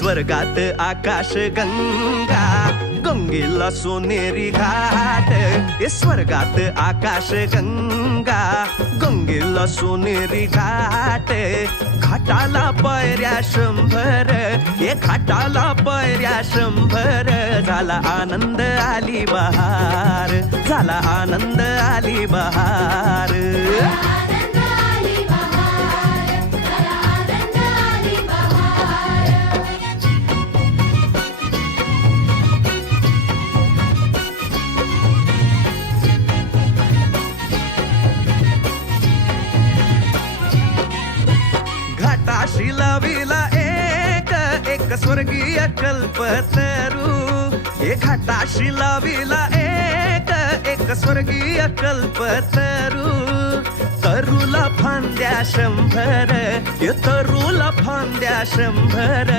स्वर्गात आकाश गंगा, गंगेला सोनेरी घाट. स्वर्गात आकाश गंगा, गंगेला सोनेरी घाट. घाटाला पायऱ्या 100, घाटाला पायऱ्या 100. झाला आनंद आली बहार, झाला आनंद आली बहार. घाटाशी लाविला एक स्वर्गीय कल्पतरू. घाटाशी लाविला एक स्वर्गीय कल्पतरू. तरूला फांद्या 100, तरूला फांद्या 100.